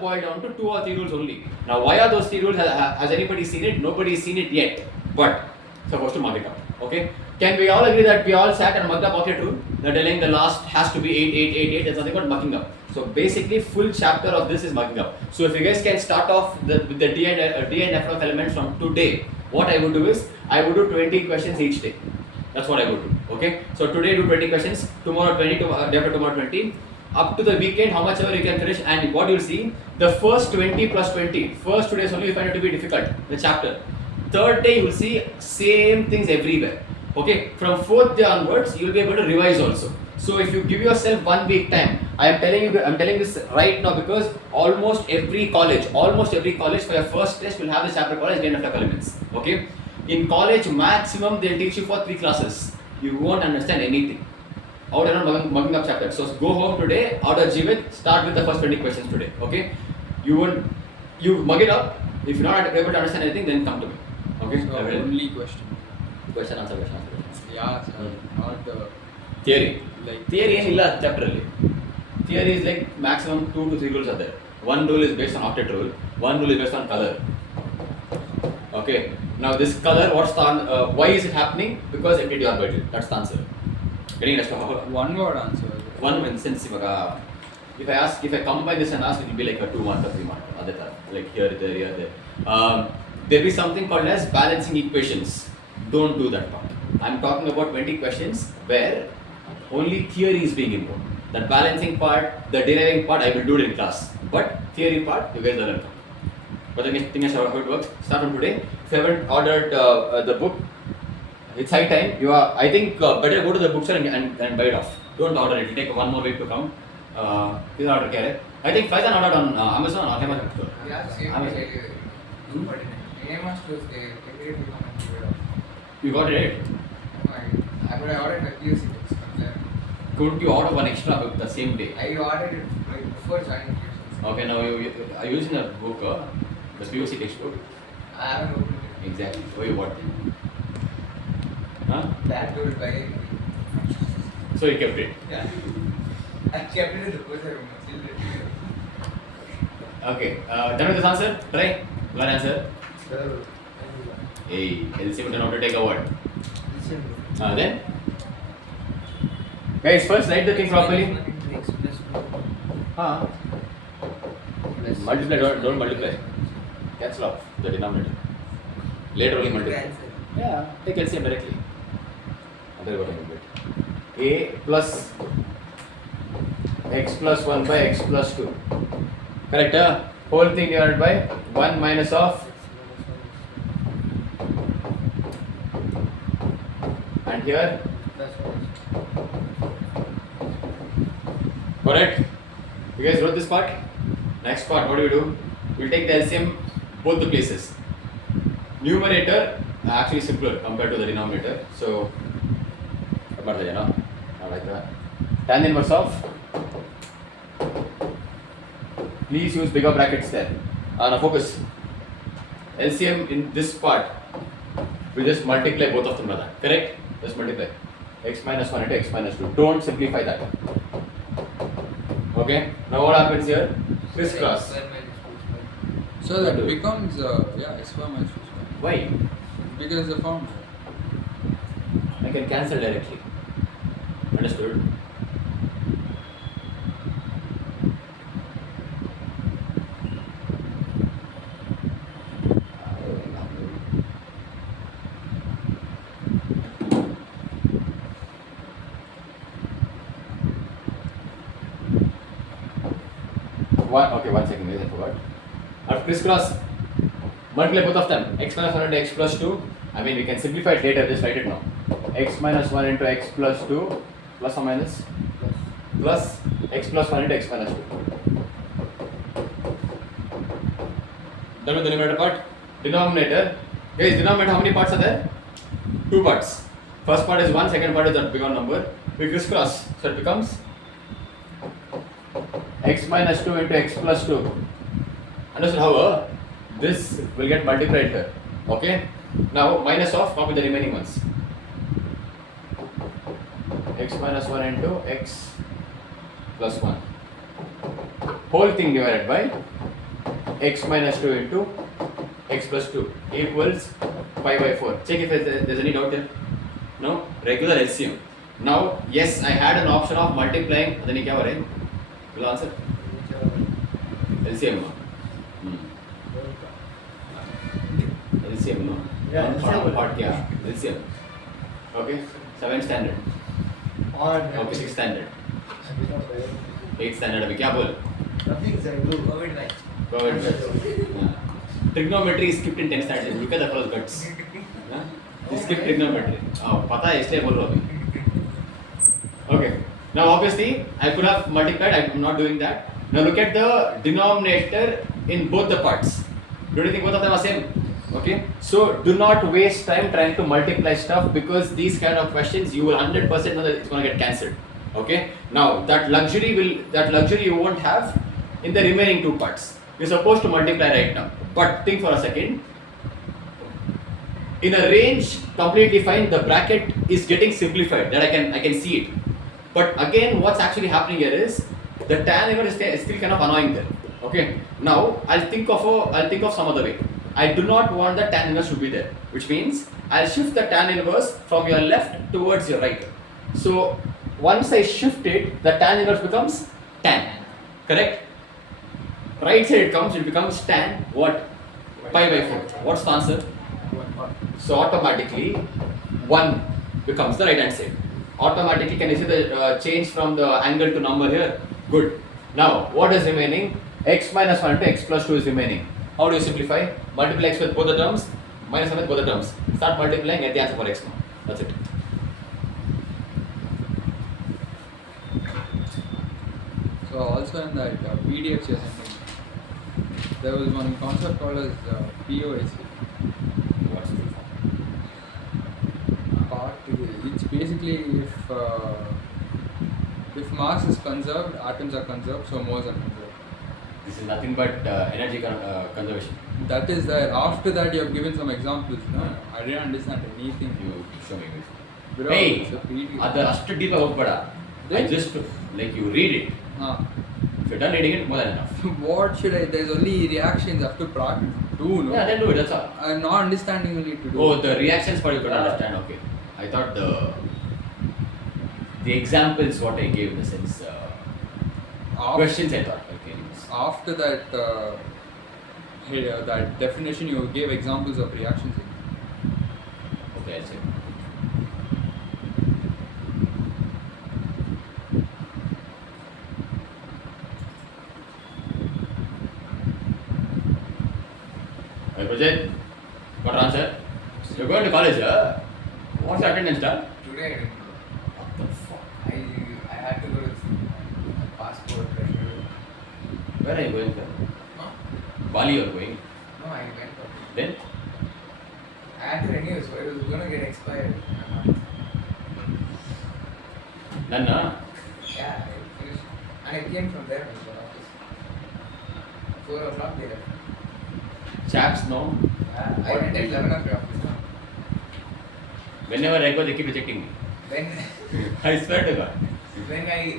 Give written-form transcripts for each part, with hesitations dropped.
boil down to 2 or 3 rules only. Now, why are those 3 rules? Has anybody seen it? Nobody has seen it yet. But supposed to mark it up. Okay. Can we all agree that we all sat and mugged up octet rule? They're telling the last has to be 8, 8, 8, 8. There's nothing called mugging up. So basically, full chapter of this is mugging up. So if you guys can start off with the D and F of elements from today, what I would do is I would do 20 questions each day. That's what I would do. Okay. So today do 20 questions. Tomorrow 20. Day after tomorrow 20. Up to the weekend, how much ever you can finish, and what you'll see, the first 20 plus 20, first 2 days only you find it to be difficult, the chapter. Third day you will see same things everywhere. Okay, from 4th day onwards, you will be able to revise also. So if you give yourself 1 week time, I'm telling this right now because almost every college for your first test will have the chapter called as D and F elements. Okay, in college maximum they'll teach you for 3 classes. You won't understand anything. Out and mugging up chapter. So go home today, out of Jivit, start with the first 20 questions today. Okay? You mug it up. If you're not able to understand anything, then come to me. Okay? So only question. Question, answer. Yeah, sir. Not the theory. Like theory is illa chapter. Theory is like maximum 2 to 3 rules are there. One rule is based on octet rule. One rule is based on color. Okay? Now this color, why is it happening? Because it did your budget. That's the answer. Getting rest of one word answer. One instance, if I combine this and ask, it will be like a 2 month or 3 month. Like here, there. There be something called as balancing equations. Don't do that part. I'm talking about 20 questions where only theory is being involved. That balancing part, the deriving part, I will do it in class. But theory part, you guys learn. But the thing is how it works. Start from today. If you haven't ordered the book, it's high time. I think better go to the bookstore and buy it off. Don't order it. It will take 1 more week to come. Please order carrot. I think Faizan ordered on Amazon or Amazon store. Yeah, same. Amazon. You got it? I ordered the PUC books. Couldn't you order one extra book the same day? I ordered it like before joining PUC. Okay, now you are using a book, the PUC textbook. I haven't opened it. Exactly. So you what? Huh? That will buy it. So you kept it. Yeah. I kept it in the poster room. Okay. Done with this answer? Try. One answer. Hey, LCM turn out to take a word. Then? Guys, first write the thing properly. Multiply, don't multiply. Cancel off the denominator. Later only multiply. Yeah, take LCM directly. A plus x plus 1 by x plus 2. Correct? Whole thing divided by 1 minus of and here correct? You guys wrote this part? Next part, what do? We'll take the LCM both the places. Numerator actually simpler compared to the denominator. So tan inverse of, please use bigger brackets there. Now focus. LCM in this part, we just multiply both of them, brother. Correct? Just multiply. X minus 1 into x minus 2. Don't simplify that. Okay? Now what happens here? Crisscross. So that becomes x square minus 2 square. Why? Because the form. I can cancel directly. Understood? Okay, 1 second, I forgot. After crisscross, multiply both of them. X minus 1 into x plus 2. I mean, we can simplify it later, just write it now. X minus 1 into x plus 2, plus or minus? Plus x plus 1 into x minus 2. Done with the numerator part? Denominator. Guys, denominator, how many parts are there? 2 parts. First part is 1, second part is that bigger number. We crisscross, so it becomes x minus 2 into x plus 2. Understood how this will get multiplied here. Okay? Now minus of, copy the remaining ones. X minus 1 into x plus 1. Whole thing divided by x minus 2 into x plus 2 equals pi by 4. Check if there's any doubt here. No? Regular LCM. Now, yes, I had an option of multiplying. Then क्या हो रहा है? Will answer? LCM. LCM no. Yeah, LCM. Part क्या? LCM. Okay. 7th standard. Okay, 6th standard. 8th standard अभी क्या बोल? Nothing, sir. Do. COVID night. Covered guts. Trigonometry is skipped in 10th standard. Look at the fellow's guts. Huh? He skipped trigonometry. Oh, पता है इसलिए बोल रहा हूँ अभी. Okay. Now obviously I could have multiplied. I'm not doing that. Now look at the denominator in both the parts. Don't you think both of them are same? Okay. So do not waste time trying to multiply stuff because these kind of questions you will 100% know that it's going to get cancelled. Okay. Now that luxury you won't have in the remaining two parts. You're supposed to multiply right now. But think for a second. In a range completely fine, the bracket is getting simplified. That I can see it. But again, what's actually happening here is the tan inverse is still kind of annoying there. Okay. Now I'll think of some other way. I do not want the tan inverse to be there, which means I'll shift the tan inverse from your left towards your right. So once I shift it, the tan inverse becomes tan. Correct? Right side it becomes tan what? Pi by 4. What's the answer? So automatically 1 becomes the right hand side. Automatically, can you see the change from the angle to number here? Good. Now what is remaining? X minus 1 to x plus 2 is remaining. How do you simplify? Multiply x with both the terms, minus 1 with both the terms. Start multiplying, get the answer for x now. That's it. So also in that PDF you're sending, there was one concept called as POSC. What's the full form? Part it's basically if mass is conserved, atoms are conserved, so moles are conserved. This is nothing but energy conservation. That is there. After that, you have given some examples. No, I didn't understand anything. You show me this. Bro, Hey, it's a PDF. Adu deep I Then? just like you read it. Huh. If you're done reading it, more than enough. What should I? There's only reactions I have to do. No. Yeah, then do it. That's all. I'm not understanding only to do. Oh, the reactions part you could understand. Okay. I thought the examples what I gave in the sense questions I thought. Okay. Anyways. After that, that definition, you gave examples of reactions. Okay, I'll check. Hey, Project, what answer? You're going to college, huh? What's the attendance done? Today I didn't go. What the fuck? I had to go to passport pressure. Where are you going, sir? Huh? Bali you're going. No, I went. Then? I had to renew, so it was gonna get expired. Done, huh? Yeah, I finished. And I came from there from the office. 4 o'clock they left. Chaps, no. I went at 11 o'clock. Whenever I go, they keep rejecting me. When I swear to God. when I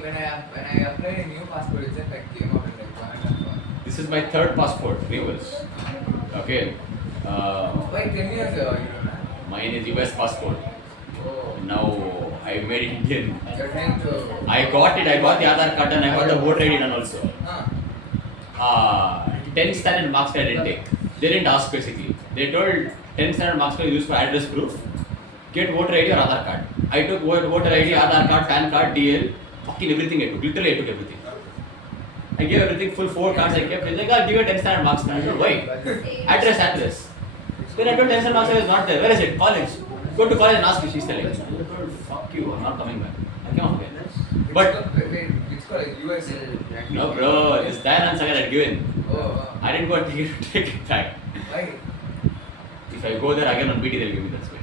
applied a new passport itself, I came out in like 1.5 hours. This is my third passport, renewal. Okay. Why 10 years ago you don't have? Mine is US passport. Oh, Now I made it Indian. you're trying to. I got the Aadhaar card and I got the voter ID done also. 10th standard marks I didn't take. They didn't ask basically. They told 10th standard marks are used for address proof. Get voter ID or Aadhaar card. I took voter ID, Aadhaar card, PAN card, DL, fucking everything I took. Literally I took everything. I gave everything, full 4 cards I kept. They're like, I'll give you 10th standard marks. I said, why? Address. Then I told 10th standard marks I was not there. Where is it? College. Go to college and ask me. She's telling me. I told, fuck you, I'm not coming back. I came off again. But It's called US. no, bro, it's that answer I had given. Oh, I didn't go and take it back. why? If I go there again on BT, they'll give me that way.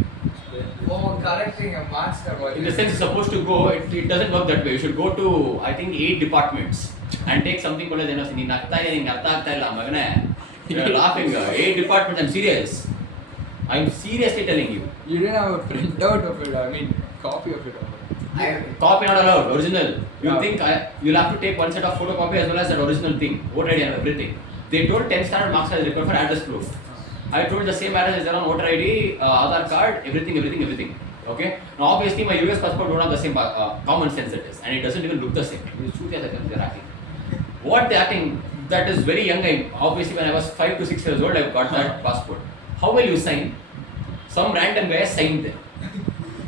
Oh, correcting a master. In the sense, you're supposed to go, it doesn't work that way. You should go to, I think, 8 departments and take something called as you're laughing. 8 departments, I'm serious. I'm seriously telling you. You didn't have a printout of it. I mean, copy of it. Copy not allowed, original. You Yeah. think you'll have to take one set of photocopy as well as that original thing, voter ID and everything. They told 10 standard marks are required for address proof. I told the same address is there on voter ID, Aadhaar card, everything. Okay. Now obviously my US passport don't have the same common sense it is, and it doesn't even look the same. You shoot as they're acting. What they're acting? That is very young. Obviously when I was 5 to 6 years old, I got that passport. How will you sign? Some random guy signed there.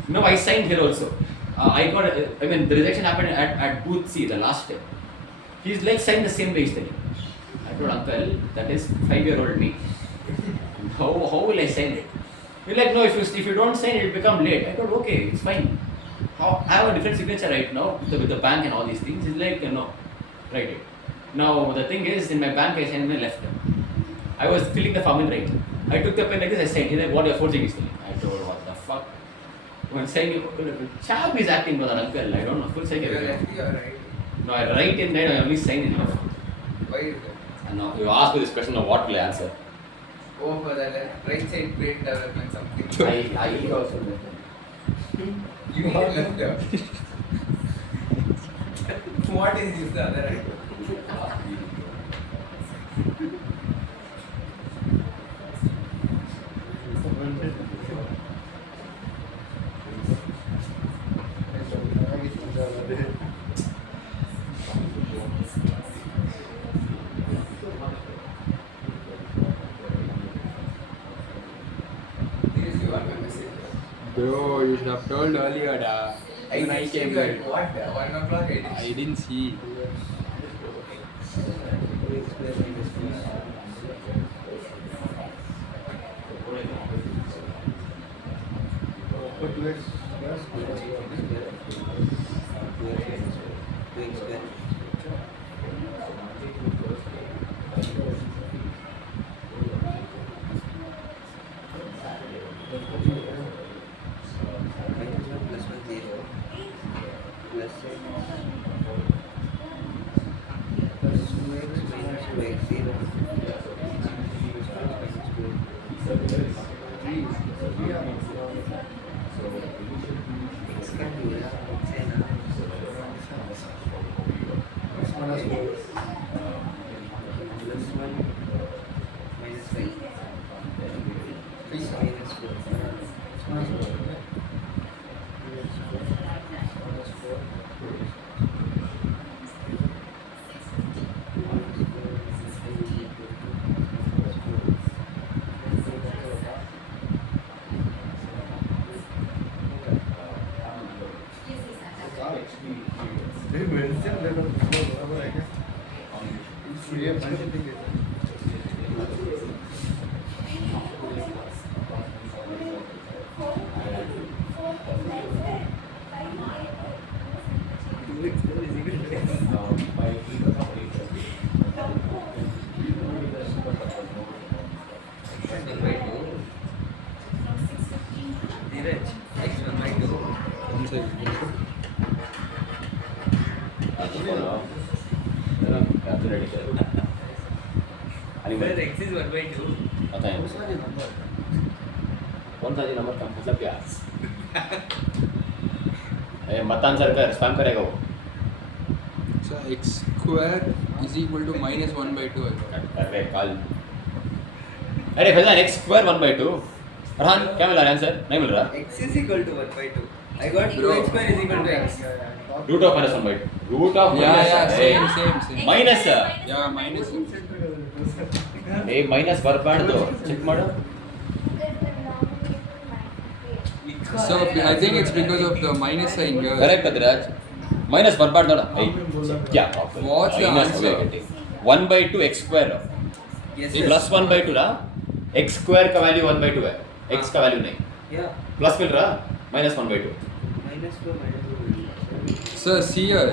No, I signed here also. The rejection happened at booth C, the last day. He's like signed the same way he's telling. I told uncle, that is 5-year-old me. How will I sign it? He's like, no, if you don't sign it, will become late. I told, okay, it's fine. I have a different signature right now with the bank and all these things. He's like, no, write it. Now the thing is, in my bank I signed my left. I was filling the form in right. I took the pen like this, I signed. He's like, what you're forging is telling. I told, what the fuck? When saying, chap is acting with an uncle, I don't know, full second. You're lefty or right? No, I write in right, I only sign in left. Why is that? And now you ask me this question, now what will I answer? Oh, for the right side brain development something. I also You need a lefter. What is this the other right? Seriously, what my message? Bro, you should have told earlier, da. When I came here. here. What? 1 o'clock I did. I didn't see. X is 1/2. पता है कौन सा जी number का मतलब क्या मत answer कर spam करेगा वो So x square is equal to minus 1/2. अरे कल अरे फैजान x स्क्वायर 1/2 रहान क्या मिला आंसर नहीं मिल रहा X is equal to 1/2. I got 2x square is equal to x. root of minus 1/2 root of Same. minus Yeah, minus. A minus ಬರಬಾರ್ದು check ಮಾಡು So I think it's because of the minus sign here. Correct कदराज minus बरबाद ನೋಡ क्या What's the answer? 1/2 x square Yes. Plus 1/2 La x square का value 1/2 है x का value नहीं Yeah. प्लस मिल रहा minus 1/2 Minus 4 minus 2. So see here,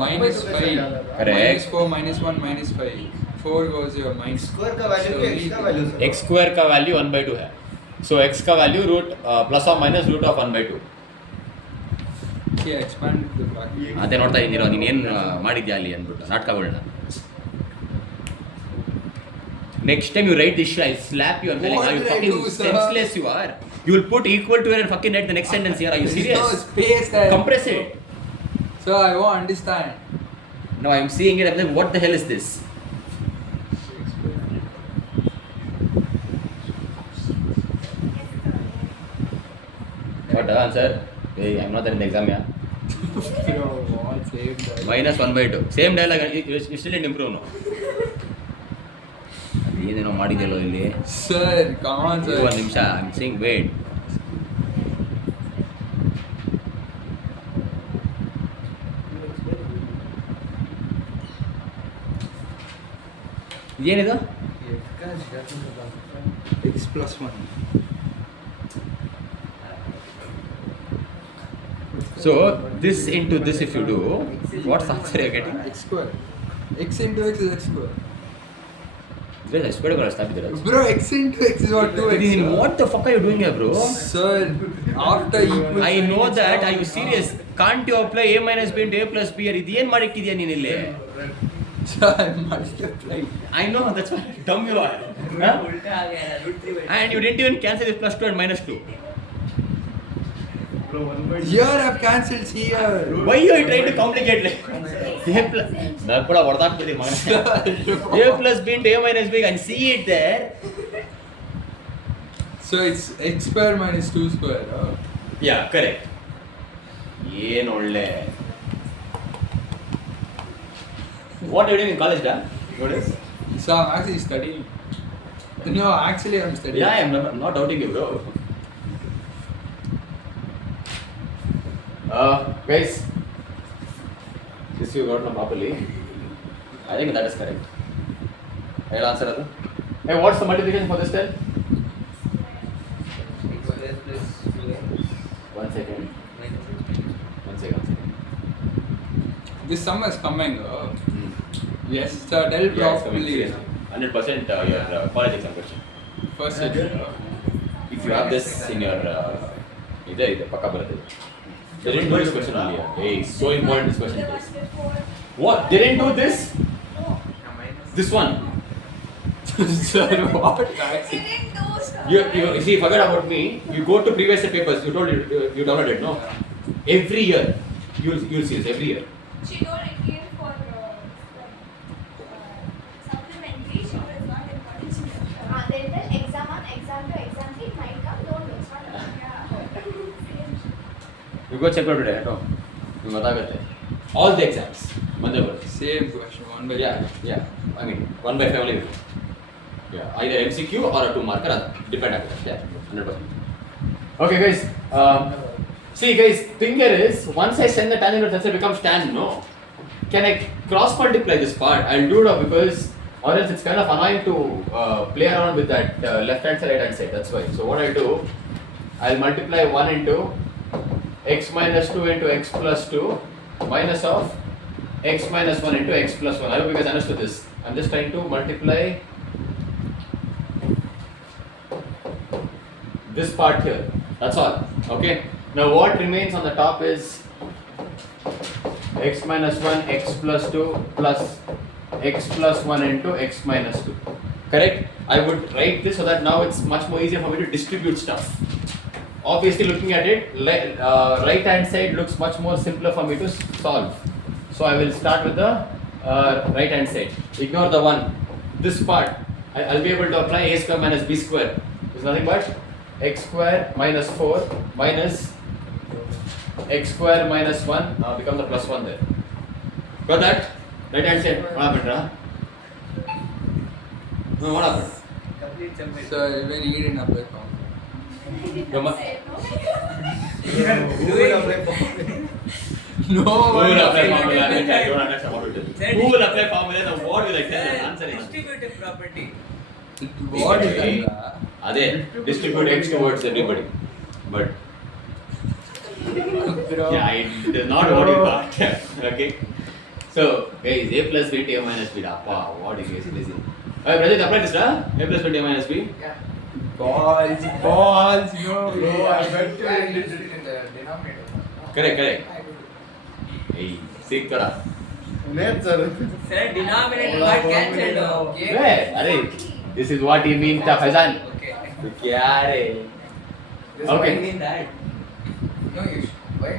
minus 5. Correct. Minus 4, minus 1, minus 5. 4 goes here, minus. Square का value क्या x का value sir x square का value 1/2 है so x का वैल्यू रूट प्लस और minus root of 1/2 Yeah, expand the bracket. ಅದೇ ನೋಡ್ತಾ ಇದ್ದೀರೋ ನೀನು ಏನು ಮಾಡಿದ್ಯಾ ಅಲ್ಲಿ ಅಂದ್ಬಿಟ್ಟು ನಾಟಕಗಳನ್ನ next time you write this shit I'll slap you and be like What are you did I fucking do, sir? senseless you are you will put equal to and fucking write the next sentence here are you There's no serious space there. compress it So I won't understand. no I'm seeing it I'm like what the hell is this correct answer. Hey, I'm not there in the exam, yeah. Bro, what same that? Minus 1/2. Same dialogue, you still didn't improve, no? ಅದೇನೇನೋ ಮಾಡಿದ್ಯಲ್ಲೋ ಇಲ್ಲಿ. Sir, come on, sir. ಒಂದು ನಿಮಿಷ, I'm saying wait. ಇದೇನಿದು? X plus 1. So this into this if you do, what's the answer you're getting? X square. X into X is X square. Guys, I swear to God, I'll stop you there. Bro, X into X is what 2X. What the fuck are you doing here, bro? Sir, after equal I know that. Are you serious? Can't you apply a minus b into a plus b here? ಇದೇನು ಮಾಡಿಟ್ಟಿದ್ಯಾ ನೀನು ಇಲ್ಲಿ? Sir, I'm multiplying. I know, that's why dumb you are. Huh? And you didn't even cancel this plus 2 and minus 2. Here I've cancelled here. Why are you trying to complicate like a plus? ನಾನು ಕೂಡ ಹೊಡೆದಾಕ್ಬಿಡ್ತೀನಿ ಮಗ. a plus b into a minus b and see it there. So it's X square minus 2 square. Oh. Yeah, correct. ಏನು ಒಳ್ಳೆ. What are you doing in college, da? Notice? So I'm actually studying. No, actually I'm studying. Yeah, I'm not doubting you, bro. Guys, this you got now properly. I think that is correct. I'll answer that. Hey, what's the multiplication for this then? One second. This sum is coming. Yes, sir, tell properly. 100% your college exam question. First year. If you have this in your either pakka barutte. They didn't do this question earlier. Hey, so important this question is. What? They didn't do this? This one. Sir, what? You see, forget about me. You go to previous year papers. You told you downloaded, no? Every year, you'll see this every year. She told it came for supplementary. She was not important. Then the exam 1, exam 2, exam 3 might come. Don't know. It's not. You go check out today. No, you ಗೊತ್ತಾಗುತ್ತೆ. All the exams. Monday ಬರ್ತಾರೆ. Same question, 1 by Yeah. I mean, 1 by 5 only. Yeah, either MCQ or a 2 marker. Depend ಆಗುತ್ತೆ. Yeah, 100%. Okay, guys. See, guys, thing here is once I send the tan inverse, it becomes tan. No, can I cross multiply this part? I'll do it up because, or else it's kind of annoying to play around with that left hand side, right hand side. That's why. So what I'll do, I'll multiply 1 into x minus 2 into x plus 2 minus of x minus 1 into x plus 1. I hope you guys understood this. I'm just trying to multiply this part here. That's all. Okay. Now what remains on the top is x minus 1 x plus 2 plus x plus 1 into x minus 2. Correct? I would write this so that now it's much more easier for me to distribute stuff. Obviously looking at it, right hand side looks much more simpler for me to solve. So I will start with the right hand side. Ignore the one. This part, I'll be able to apply a square minus b square. It's nothing but x square minus 4 minus x square minus 1 becomes a plus 1 there. Got that? Right hand side. What happened, Ra? No, what happened? So when you read in apply form. No. Who will apply formula? I don't understand what it is. Who will apply formula? Now what will I tell them? Answer it. Distributive property. What is that? Adhe, distribute x towards everybody. But Bro. yeah, it is not what you thought. Okay. So guys, a plus b into a minus b. Appa, what is this? Listen. Hey, Rajat, apply this, huh? A plus b into a minus b. Yeah. Balls, no. I went to in the denominator. Correct. Hey, sick kada. Sir, denominator got cancelled. Where? Arey, this is what he means, Faizan. Okay. क्या रे? This Okay. why mean that? No, you should. Why?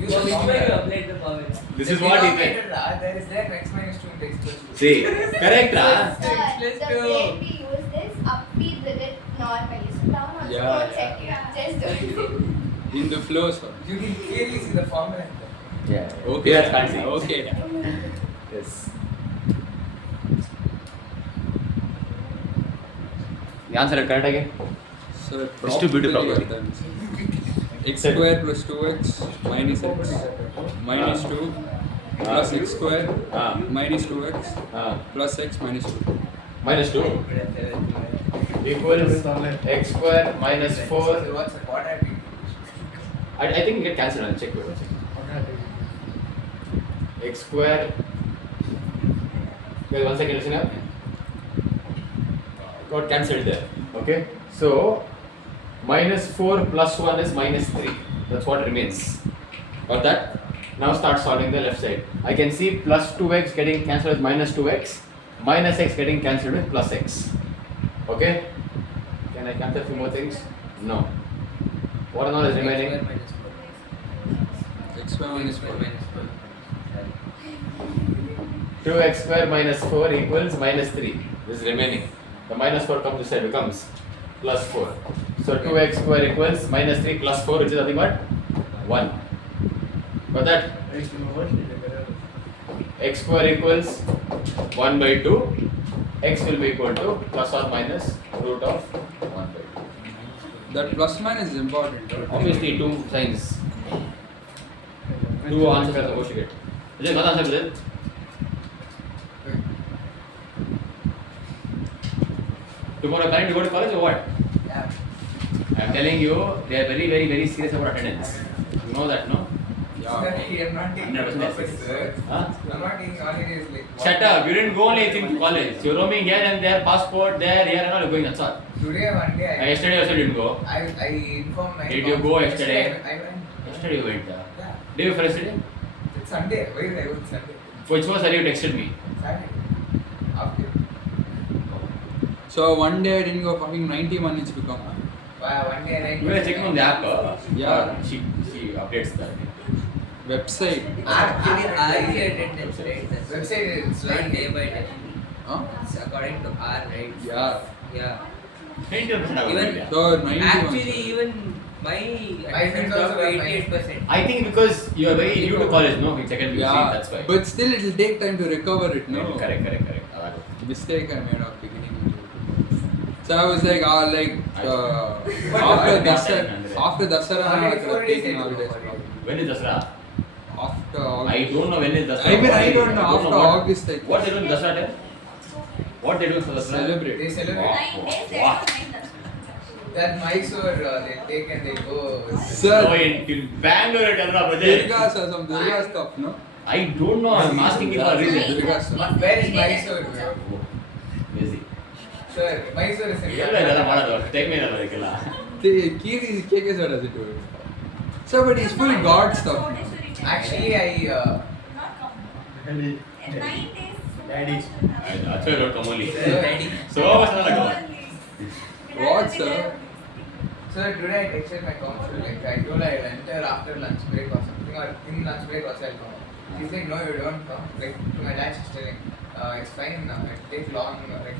Use the Which way you formula. applied the formula? This The is what he meant. denominator, there is there x minus 2 into x plus 2. See, correct, Ra? The Let's way go. we use this, up we did it normally. So down also Yeah, don't check it. Just do it. In the flow, sir. You can clearly see the formula. Yeah. Okay. That's fancy. Okay. Yes. The answer is correct again. Sir, Distributive property property. of x square plus 2x minus x minus 2 plus x square minus 2x plus x minus 2. Minus 2 equals x square minus 4. So what's the quadratic? I think it get cancelled. I'll check. Wait, one second. X square. Wait, 1 second, listen up. Got cancelled there. Okay. So minus 4 plus 1 is minus 3. That's what remains. Got that? Now start solving the left side. I can see plus 2x getting cancelled with minus 2x, minus x getting cancelled with plus x. Okay? Can I cancel a few more things? No. What and all is remaining? X square minus 4. 2x square minus 4 equals minus 3. This is remaining. The minus 4 comes this side, becomes plus 4. So 2x square equals minus 3 plus 4, which is nothing but 1. Got that? X square equals 1 by 2. X will be equal to plus or minus root of 1 by 2. That plus minus is important. Obviously, 2 signs. 2 answers are supposed to get. Is it not answer to that? Tomorrow, planning to go to college or what? Yeah. I'm telling you, they are very, very, very serious about attendance. You know that, no? Sir, I'm not taking 100% office, sir. Huh? I'm not taking holidays like. Shut up! You didn't go anything to college. You're roaming here and there, passport there, here and all. You're going. That's all. Today, one day, Yesterday also didn't go. I informed my. Did you go yesterday? I went. Yesterday you went. Yeah. Did you finish it? It's Sunday. Why did I go Sunday? Which was that you texted me? Saturday. After. So one day I didn't go, fucking 91 it's become. Wow, one day I You were checking on the app. Yeah. She updates that. Website. Actually, our attendance rate Website is like like day by day. Huh? It's according to our rates. Yeah. Yeah. 90% Even- So 91. Actually, even my friends attendance also dropped got 88%. I think because you are very new to college, no? In second BC, Yeah, that's why. but still it will take time to recover it, no? Correct. Mistake I made of beginning. So I was like, after Dasara, I Already was 4 days taking ago. holidays. When is Dasara? After I August. don't know when is Dasara. Even I don't know. After what- August, I think. What they do in Dasara time? What they do for Dasara? Celebrate. they celebrate. Wow. 9 days they Wow. have to make that. That Mysore they take and they go. Sir. No, in Bangalore, Andhra Durga Pradesh. or some Durga stuff, no? I don't know. I'm asking you for a reason. Durga stuff. Where is Mysore? Busy. Sir, Mysore is ಎಲ್ಲ ಇದೆಲ್ಲ ಮಾಡೋದು time ಇರಲ್ಲ ಅದಕ್ಕೆಲ್ಲ. Kiri KK sir does it do it. So, but it's full God stuff. No? Actually, I Not come. In 9 days. Daddy. That's why I don't come only. Ready. So much not go. What, sir? so today I texted my counselor like I told her I'll enter after lunch break or something or in lunch break also I'll come. She's like no you don't come. Like to my dad she's telling it's fine it takes long process.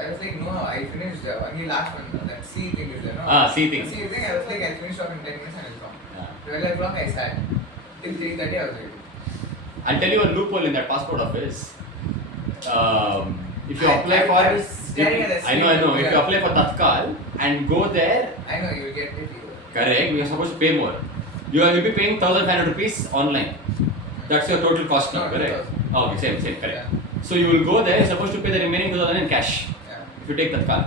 I was like no I finished only last one that C thing is there no. C thing. C thing I was like I'll finish off in 10 minutes and I'll come. Yeah. 12 o'clock I sat till 3:30 I was ready. I'll tell you a loophole in that passport office. If you I- apply I- for, I was staring at the I know. If you screen. apply for Tatkal and go there, I know you'll get it. correct, you are supposed to pay more. Will be paying 1,500 rupees online. That's your total cost now, No, correct? 2,000. Oh, okay, same, correct. Yeah. So you will go there, you're supposed to pay the remaining 2,000 in cash Yeah. if you take Tatkal.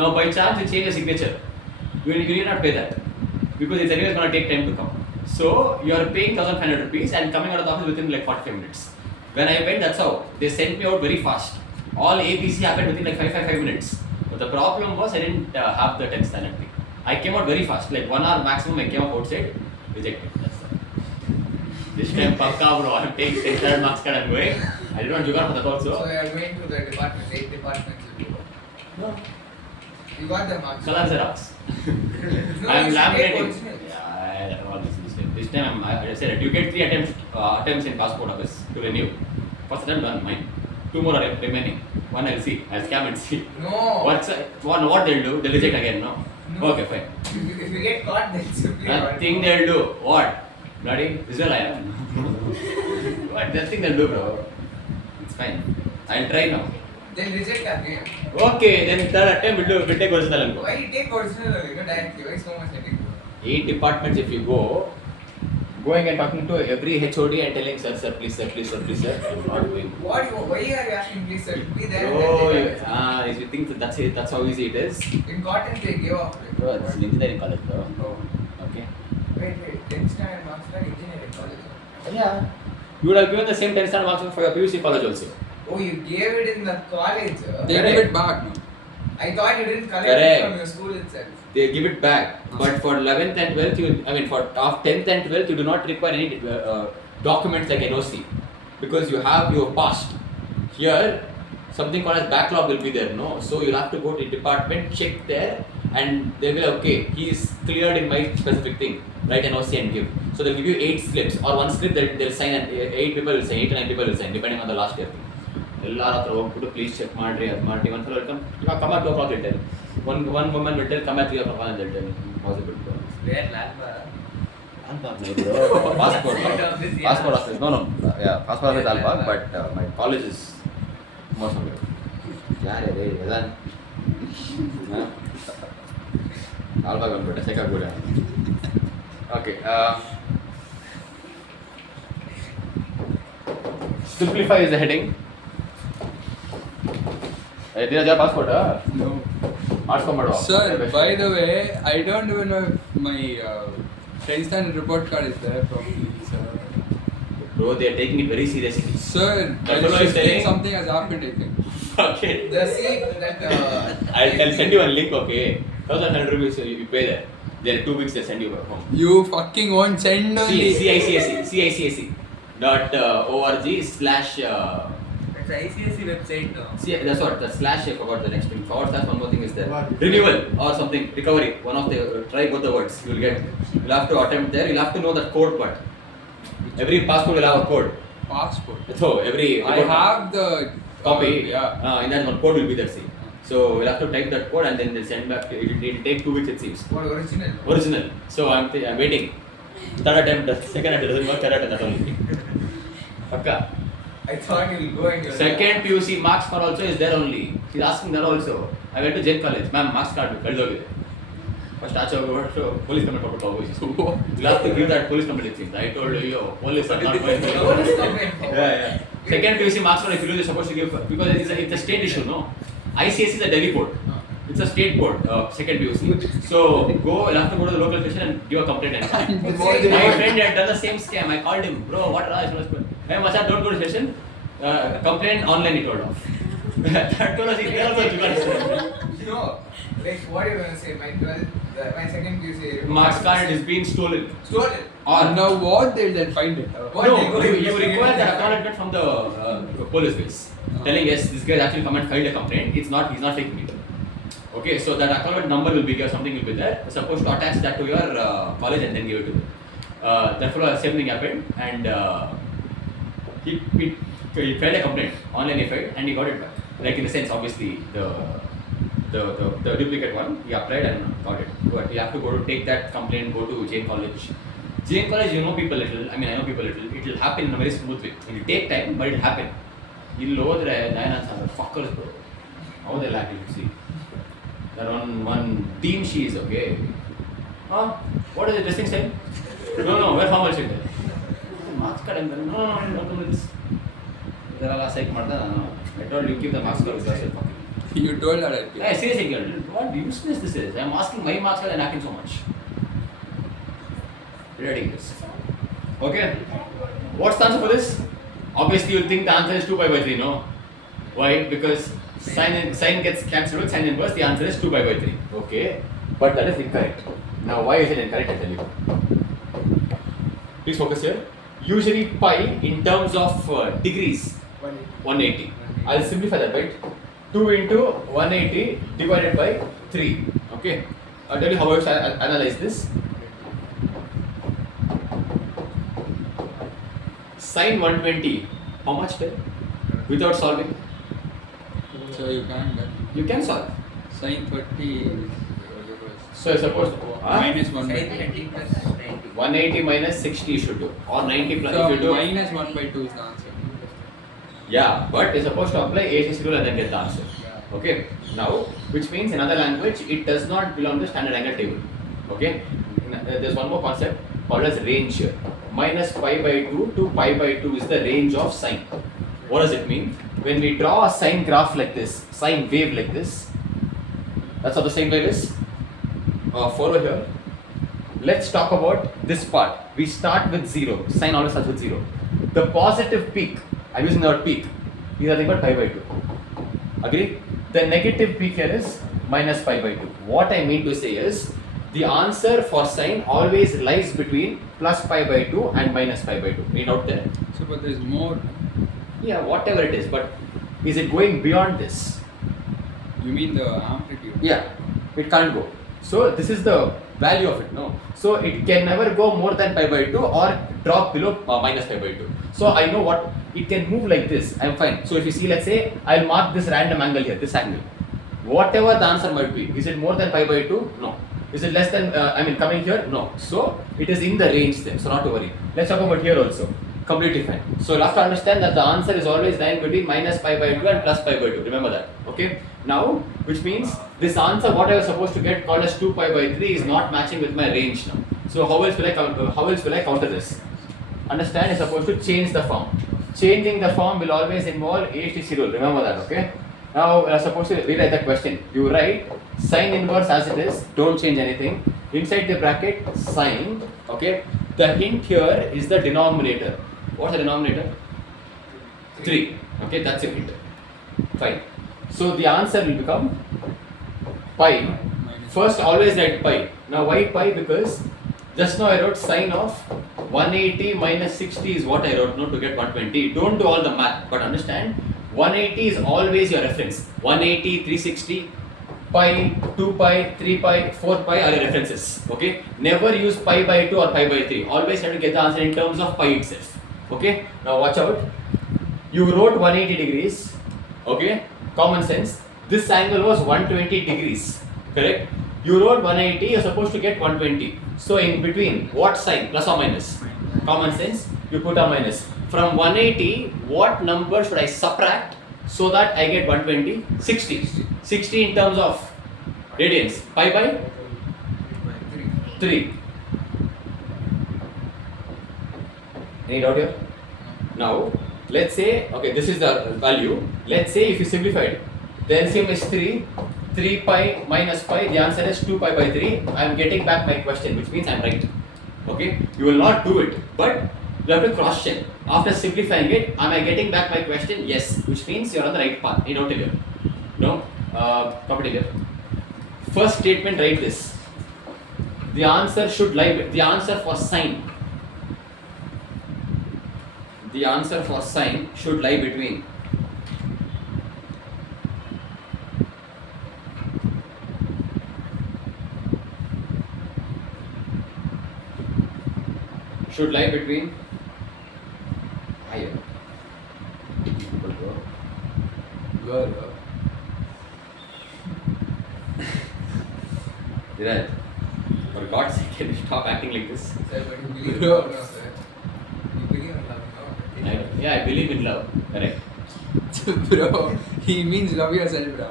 Now, by chance, you change your signature. You need not pay that because it's anyway going to take time to come. So you are paying 1,500 rupees and coming out of the office within like 45 minutes. When I went, that's how they sent me out very fast. All ABC happened within like 5 minutes. But the problem was I didn't have the 10th standard thing. I came out very fast, like 1 hour maximum. I came out outside, rejected. That's all. This time, pakka bro, I'm taking 10th standard marks card. I'm going. I did not jugaad for that So also. you are going to the department, 8 departments. No. You got the marks. Color Xerox. No, I'm it's laminating. original. Yeah, all this time. This time I said it. You get 3 attempts in passport office to renew. First attempt done, mine. 2 more are remaining. One I'll see. I'll scam and see. No. What they'll do? They'll reject again, no? No. Okay, fine. If you get caught, then simply Nothing they'll do. What? Bloody visual I am. What? Nothing they'll do, bro. It's fine. I'll try now. They'll reject again. Okay, then third attempt we'll take original and go. Why you take original, directly? Why so much editing? 8 departments if you go, going and talking to every HOD and telling sir, please sir, I'm not going. Why are you asking, please, sir? Be there. Bro, and if you think that's it, that's how easy it is. in cotton, they give up. Bro, it's an engineering college, bro. Oh. Okay. Wait. 10th standard marks for engineering college. Yeah. You would have given the same 10 standard marks for your PUC college also. Oh, you gave it in the college. They Correct. give it back now. I thought you didn't collect Correct. it from your school itself. They give it back. But for 11th and 12th, for 10th and 12th, you do not require any documents like NOC because you have passed. Here, something called as backlog will be there, no? So you'll have to go to the department, check there, and they'll be like, okay, he is cleared in my specific thing. Write NOC and give. So they'll give you 8 slips or one slip that they'll sign and 8 people will sign, 8 to 9 people will sign, depending on the last year. ಎಲ್ಲಾರ ಹತ್ರ ಹೋಗ್ಬಿಟ್ಟು please check ಮಾಡ್ರಿ ಅದು ಮಾಡಿ ಒಂದು ಸಲ welcome come at 2 o'clock will tell. One woman will tell come at 3 o'clock and they'll tell. Possible. Where Lal Bar? Passport office. No. Yeah, passport office Alpha, but my college is more somewhere. ಯಾರೇ ರೇ ಎಲ್ಲಾನ್ Alpha ಬಂದ್ಬಿಟ್ಟೆ ಸೆಕ ಕೂಡ. Okay. Simplify is the heading. Did you have passport? No. Markskomadu. Sir, by the way, I don't even know if my 10th standard report card is there properly, sir. Bro, they are taking it very seriously. Sir, The fellow is telling- something has happened, I think. Okay. The seat that I'll send you a link, okay? 1,100 rupees you pay there. There are 2 weeks they send you back home. You fucking won't send only. CICSE.org slash. It's ICSE website now. See, that's what the slash. I forgot the next thing. Forward slash. One more thing is there. What? Renewal or something. Recovery. One of the try both the words. You'll get. You'll have to attempt there. You'll have to know that code part. Every passport will have a code. Passport. So every. I have the copy. yeah. In that one code will be there. See. So we'll have to type that code and then they'll send back. It'll take 2 weeks it seems. what original? Original. So I'm waiting. Third attempt, second attempt doesn't work. Third attempt that only. Pakka. I thought you'll go and you'll Second PUC marks card also is there only. He's asking that also. I went to Jain College. Ma'am, marks card kaldogide. First police complaint ಕೊಟ್ಟು you have to give that police complaint things. I told you, yo, police are not going to. Police complaint. Yeah. Second PUC marks card if you do, you're supposed to give because it's a state issue, no? ICS is a Delhi board. It's a state board, second PUC. So you'll have to go to the local station and give a complaint. And my friend had done the same scam. I called him, bro, what are hey, Macha, don't go to station. Complaint online, he told off. That told us, he also took us. No, like what are you gonna say? My second PUC. Marks card is being stolen. Stolen. Or Now what they'll then find it? What no, they go you to require that acknowledgement from the police base. Telling yes, this guy actually come and filed a complaint. He's not faking it. Okay, so that acknowledgement number will be there, something will be there. You're supposed to attach that to your college and then give it to them. Therefore, same thing happened, and he filed a complaint online. He filed and he got it back. Like in the sense, obviously the duplicate one, he applied and got it. But you have to go to take that complaint, go to Jain College. Jain College, you know people little. I mean, I know people little. It will happen in a very smooth way. It will take time, but it will happen. You'll lower the fuckers, bro. How they lack it, see. That one team she is okay. Huh? What is the dressing style? No, wear formal shit. Marks card and no, come with this. Idella psych ಮಾಡ್ದ ನಾನು. I told you keep the marks card with yourself. You told her that. Hey, seriously, girl, what useless this is. I'm asking my marks card and acting so much. Ridiculous. Okay. What's the answer for this? Obviously, you'll think the answer is 2 pi by 3, no? Why? Because sign gets cancelled with sign inverse. The answer is 2 pi by 3. Okay. But that is incorrect. Now, why is it incorrect? I tell you. Please focus here. Usually, pi in terms of degrees, 180. I'll simplify that, right? 2 into 180 divided by 3. Okay. I'll tell you how I analyze this. Sin 120. How much then? Without solving? So you can't get You can solve. sin 30. So you're supposed to minus 1 by Sine 2. 30 plus 90. 180 minus 60 you should do, or 90 plus So if you do. minus 1 by 2 is the answer. Yeah, but you're supposed to apply ACC rule and then get the answer. Yeah. Okay. Now, which means in other language it does not belong to standard angle table. Okay. There's one more concept called as range here. Minus pi by 2 to pi by 2 is the range of sine. What does it mean? When we draw a sine graph like this, sine wave like this, that's how the sine wave is. Follow here. Let's talk about this part. We start with 0. Sine always starts with 0. The positive peak, I'm using the word peak, is nothing but pi by 2. Agree? The negative peak here is minus pi by 2. What I mean to say is, the answer for sine always lies between plus pi by 2 and minus pi by 2. Read out there. So, but there's more. Yeah, whatever it is, but is it going beyond this? You mean the amplitude? Yeah, it can't go. So this is the value of it, no? So it can never go more than pi by 2 or drop below minus pi by 2. So I know what, it can move like this, I'm fine. So if you see, let's say, I'll mark this random angle here, this angle. Whatever the answer might be, is it more than pi by 2? No. Is it less than, coming here? No. So it is in the range then, so not to worry. Let's talk about here also. Completely fine. So you'll have to understand that the answer is always lying between minus pi by 2 and plus pi by 2. Remember that. Okay. Now, which means this answer, what I was supposed to get called as 2 pi by 3 is not matching with my range now. So how else will I counter this? Understand, you're supposed to change the form. Changing the form will always involve AHTC rule. Remember that. Okay. Now you're supposed to rewrite the question. You write sine inverse as it is. Don't change anything. Inside the bracket sine. Okay. The hint here is the denominator. What's the denominator? 3. Okay, that's a hint. Fine. So the answer will become pi. First, always write pi. Now, why pi? Because just now I wrote sine of 180 minus 60 is what I wrote, no, to get 120. Don't do all the math, but understand 180 is always your reference. 180, 360, pi, 2 pi, 3 pi, 4 pi are your references. Okay? Never use pi by 2 or pi by 3. Always have to get the answer in terms of pi itself. Okay, now watch out. You wrote 180 degrees. Okay, common sense. This angle was 120 degrees. Correct? You wrote 180, you're supposed to get 120. So in between, what sign? Plus or minus? Common sense, you put a minus. From 180, what number should I subtract so that I get 120? 60. 60 in terms of radians. Pi by 3. Any doubt here? Now, let's say, okay, this is the value. Let's say if you simplify it, the LCM is 3, 3 pi minus pi, the answer is 2 pi by 3. I am getting back my question, which means I am right. Okay, you will not do it, but you have to cross check. After simplifying it, am I getting back my question? Yes, which means you are on the right path. Any doubt here? No? Property here. First statement, write this. The answer should lie, the answer for sine. The answer for sine should lie between higher. Did for God's sake, can you stop acting like this? Sir, but you believe in love, no, sir? You believe in love, no? I believe in love. Correct. Bro, he means love yourself, bro.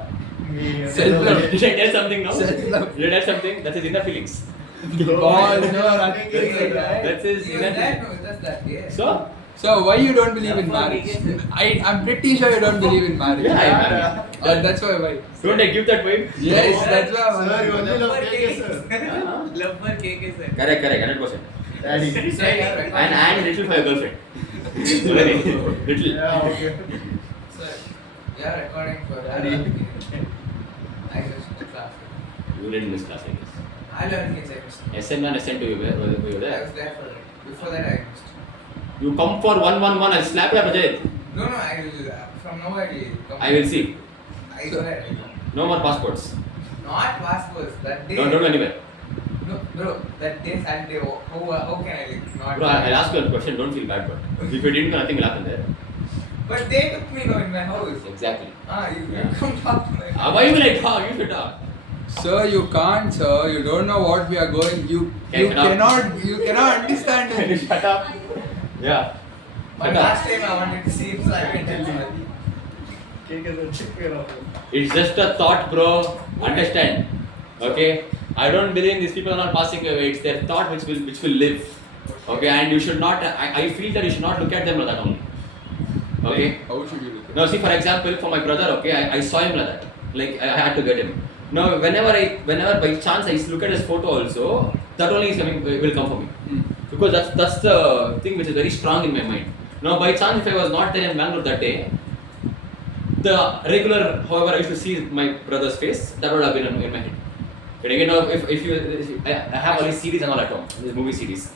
Self-love. Did I tell something now? Self-love. Did I tell something? That's his inner feelings. Ball, no, That's his Even inner that, feelings. no, just that, yeah. So, why you don't believe in marriage? I'm pretty sure you don't believe in marriage. yeah, I married. That's why. Don't I give that vibe? Yes, No. that's why. Sir, you only Love love for cake, cake. sir. Love for cake is it? Correct, 100%. Daddy. Sir, you are recording. And little for your girlfriend. Little. Yeah, okay. Sir, you are recording for Daddy. I just class. You didn't miss class, I guess. I learned in second. SN1, SN2, you were I there. was there for it. Before that, I missed. You come for 111, I'll slap you up, Ajay. No, I will. From now I will come. I will see. I swear. No more passports. Not passports. That day. Don't go anywhere. No, bro. That day, Saturday. How can I like not? Bro, I'll ask you a question, don't feel bad, but if you didn't, nothing will happen there. But they took me now in my house. Exactly. You Yeah. come talk to my. Why will I talk? You should talk. Sir, you can't, sir. You don't know what we are going. You Okay, shut up. cannot understand Can you it. shut up? Yeah. But Shut up. last time I wanted to see him, so I can tell you. It's just a thought, bro. Understand? Okay. I don't believe these people are not passing away. It's their thought which will live. Okay. And you should not. I feel that you should not look at them like that only. Okay. How should you look at Now, see, for example, for my brother, okay, I saw him like that. Like, I had to get him. Now, whenever by chance I look at his photo also, that only is coming, will come for me. Because that's the thing which is very strong in my mind. Now, by chance, if I was not there in Bangalore that day, the regular, however, I used to see my brother's face, that would have been in my head. But again, now, I have all these CDs and all at home, these movie CDs.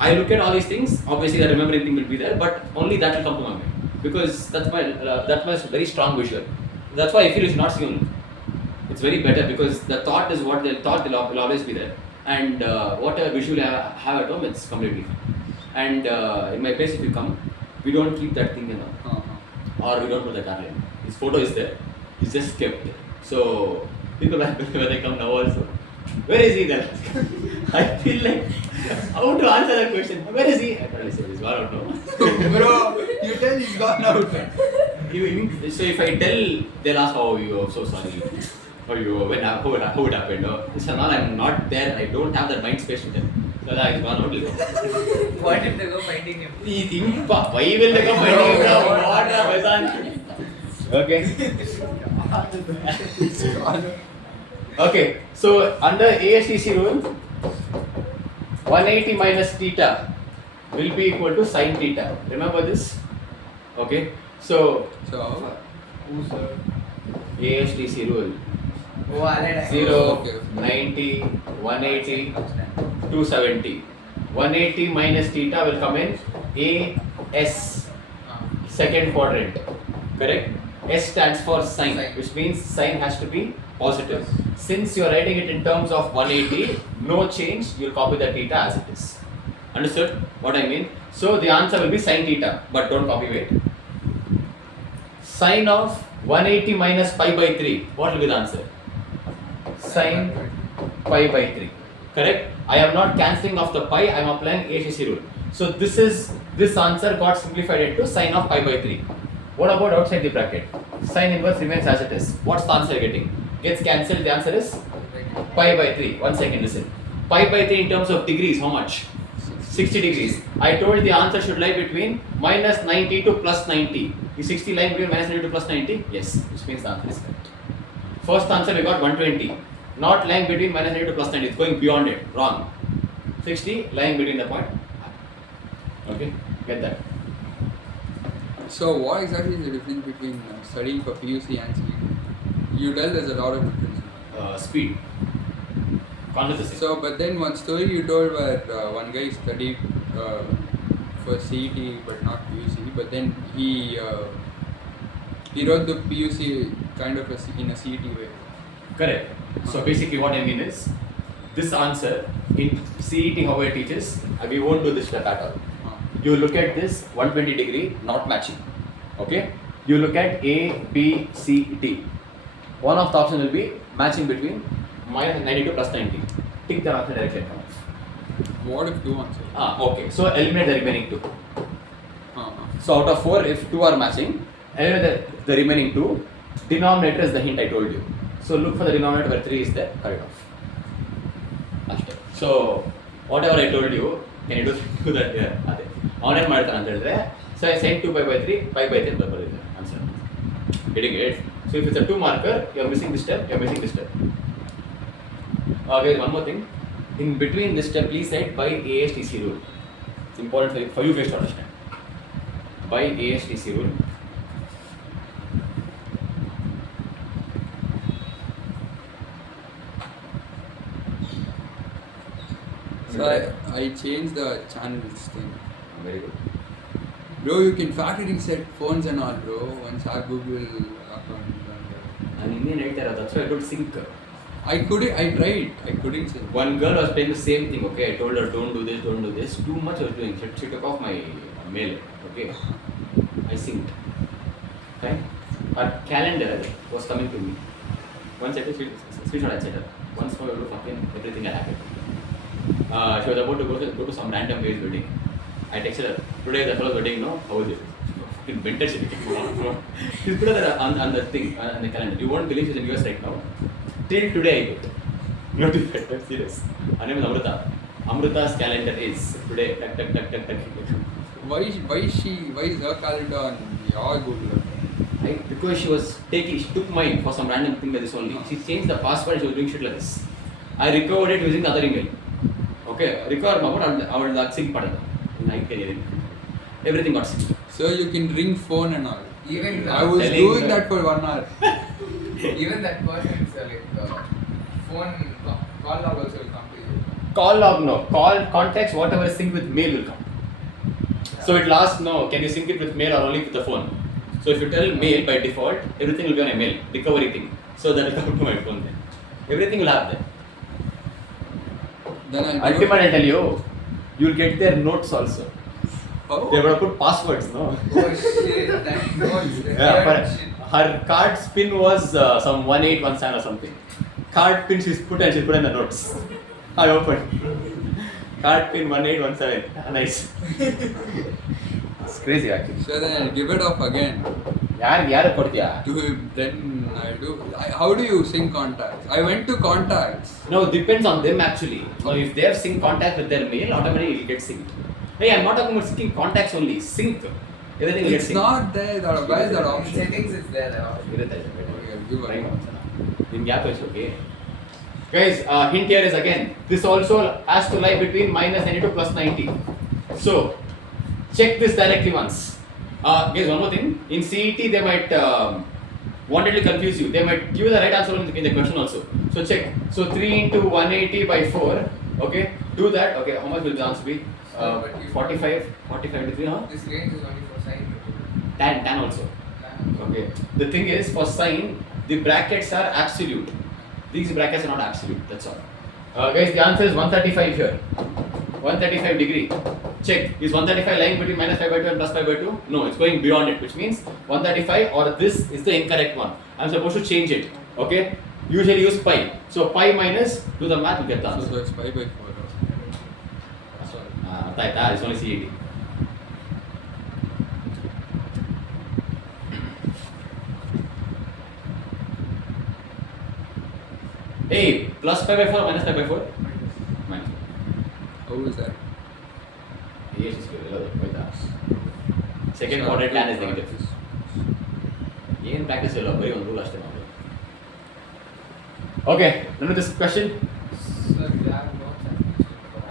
I look at all these things, obviously the remembering thing will be there, but only that will come to my mind. Because that's my very strong visual. That's why I feel you should not see only. It's very better because the thought is what the thought will always be there. And whatever visual I have at home, it's completely fine. And in my place, if you come, we don't keep that thing in Uh-huh. or we don't put the car in. His photo is there. He's just kept there. So people when they come now also, where is he then? I feel like how to answer that question. Where is he? I probably say he's gone out now. Bro, you tell he's gone out. So if I tell, they'll ask, "Oh, you are so sorry." Or you, how it happened? So now I'm not there. I don't have that mind space to tell. So that he's gone out. What if they go finding him? Why will they come finding him now? What a Bazan. Okay. Okay. So under ASTC rule, 180 minus theta will be equal to sin theta. Remember this? Okay. So So, ASTC rule. Oh, Alright. 0, Okay. 90, 180, 270. 180 minus theta will come in AS, second quadrant. Correct? S stands for sine, Sine. which means sine has to be positive. Since you are writing it in terms of 180, no change, you will copy the theta as it is. Understood what I mean? So the answer will be sine theta, but don't copy it. Sine of 180 minus pi by 3, what will be the answer? Sine pi by 3. Correct? I am not cancelling off the pi, I am applying ACC rule. So this answer got simplified into sine of pi by 3. What about outside the bracket? Sine inverse remains as it is. What's the answer getting? Gets cancelled, the answer is pi by 3. 1 second, listen. Pi by 3 in terms of degrees, how much? 60 degrees. I told the answer should lie between minus 90 to plus 90. Is 60 lying between minus 90 to plus 90? Yes, which means the answer is correct. First answer we got 120. Not lying between minus 90 to plus 90. It's going beyond it. Wrong. 60 lying between the point. Okay, get that. so what exactly is the difference between studying for PUC and CET? You tell there's a lot of difference. Speed. Conversation. So, but then one story you told where one guy studied for CET but not PUC, but then he wrote the PUC kind of in a CET way. Correct. So basically what I mean is, this answer in CET how it teaches, we won't do this step at all. You look at this 120 degree not matching. Okay? You look at A, B, C, D. One of the options will be matching between minus 90 to plus 90. Tick the answer direction. What if two answers? Okay. So eliminate the remaining 2. Uh-huh. So out of 4, if 2 are matching, eliminate the remaining 2. Denominator is the hint I told you. So look for the denominator where 3 is there, cut it off. After. So whatever I told you, can you do that here? Online ಮಾಡ್ತಾನೆ ಅಂತ ಹೇಳಿದ್ರೆ so I send 2 pi by 3, pi by 3 ಬರುತ್ತೆ answer. Getting it? So if it's a 2 marker, you are missing this step, you are missing this step. Okay, one more thing. In between this step, please write by ASTC rule. It's important for you guys to understand. By ASTC rule. So I changed the channels thing. Very good. Bro, you can factor in set phones and all, bro. Once our Google account. And Indian writer, that's why I told sync. I tried. I couldn't say. One girl was playing the same thing, okay? I told her, don't do this, don't do this. Too much I was doing. She took off my mail, okay? I synced. Fine? Her calendar was coming to me. One second, screenshot I sent her. Once more, you fucking everything had happened. She was about to go to some random guy's wedding. I texted her, today the fellow's wedding, no? How is it? Fucking vintage shit. She's put her on the thing, on the calendar. You won't believe she's in US right now. Till today I get notified. I'm serious. Her name is Amrita. Amrita's calendar is today. Tuck, tuck, tuck, tuck, tuck. Why is her calendar on your Google? Right? Because she took mine for some random thing like this only. She changed the password and she was doing shit like this. I recovered it using the other email. Okay, recover our sync button. Everything got synced. So you can ring phone and all. Even I was telling doing her- that for 1 hour. even that person's phone call log also will come to you. Call log no. Call contacts whatever is synced with mail will come. So it lasts no. Can you sync it with mail or only with the phone? So if you tell mail by default, everything will be on a mail recovery thing. So that will come to my phone then. Everything will have that. Then I'll give Ultimately, I tell you, you'll get their notes also. Oh. They're gonna put passwords, no? Oh shit, that notes. Yeah, but her card pin was some 1817 or something. Card pin she's put in the notes. I opened. Card pin 1817. Nice. It's crazy actually. So then I'll give it off again. ಯಾರು ಕೊಡ್ತೀಯಾ? To him, then I'll do. How do you sync contacts? I went to contacts. No, depends on them actually. So if they have sync contact with their mail, automatically it will get synced. Hey, I'm not talking about syncing contacts only. Sync. Everything will get It's synced. not there. Why is that In option? settings it's there. ಇರುತ್ತೆ. Okay, I'll give it. ನಿಮ್ಗೆ ಯಾಕೆ ವಯಸ್ಸು okay? Guys, hint here is again, this also has to lie between minus 90 to plus 90. So, check this directly once. Guys, one more thing. In CET, they might wanted to confuse you. They might give you the right answer in the question also. So, check. So, 3 into 180 by 4. Okay, do that. Okay, how much will the answer be? 45 degree, huh? This range is only for sine. Tan also. Okay. The thing is, for sine, the brackets are absolute. These brackets are not absolute. That's all. Guys, the answer is 135 here. 135 degree. Check. Is 135 lying between minus 5 by 2 and plus 5 by 2? No, it's going beyond it, which means 135 or this is the incorrect one. I'm supposed to change it. Okay? Usually use pi. So pi minus, do the math, you get the answer. So it's 5 by 4. It's only CET. Hey, plus 5 by 4 minus 5 by 4? Minus. How is that? Yes, it's good. Second quadrant tan is negative. ಏನು practice ಇಲ್ಲ ಬರೀ ಒಂದು rule ಅಷ್ಟೇ ನಾವು. Okay, remember this question? Sir, we have no substitution for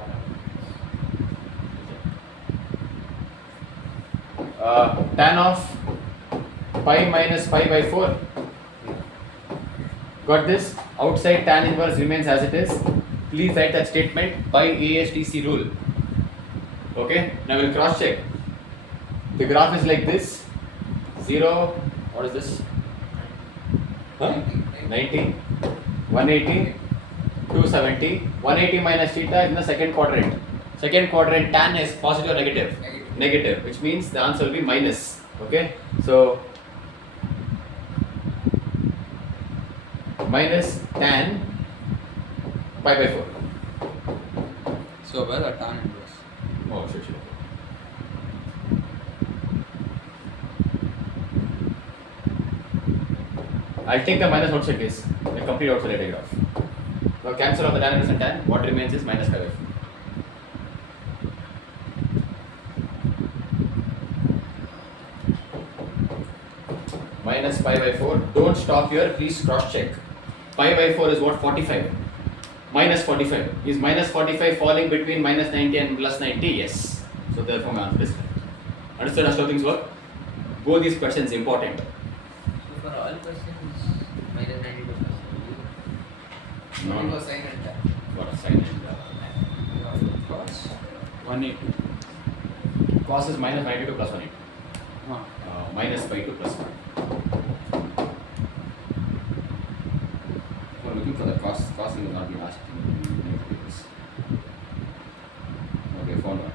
Tan of pi minus pi by 4. Got this? Outside tan inverse remains as it is. Please write that statement by ASTC rule. Okay, now we'll cross check. The graph is like this. 0, what is this? Huh? 90, 180, 270. 180 minus theta is in the second quadrant. Second quadrant tan is positive or negative? Negative, which means the answer will be minus. Okay, so minus tan pi by 4. So where are tan inverse? Oh, sure. I'll take the minus outside case, the complete outside diagraph. Now cancel out the tan inverse and tan. What remains is minus pi by 4. Minus pi by 4. Don't stop here. Please cross check. Pi by 4 is what? 45. Minus 45. Is minus 45 falling between minus 90 and plus 90? Yes. So therefore my answer is correct. Understood how things work? Both these questions important. So for all questions, minus 90 to plus 90. Only for sine and tan. What a sign. Cos 180. Cos is minus 90 to plus 180. Huh. Minus pi to plus 1. We're looking for the cos. Cos will not be asked. Okay, phone one.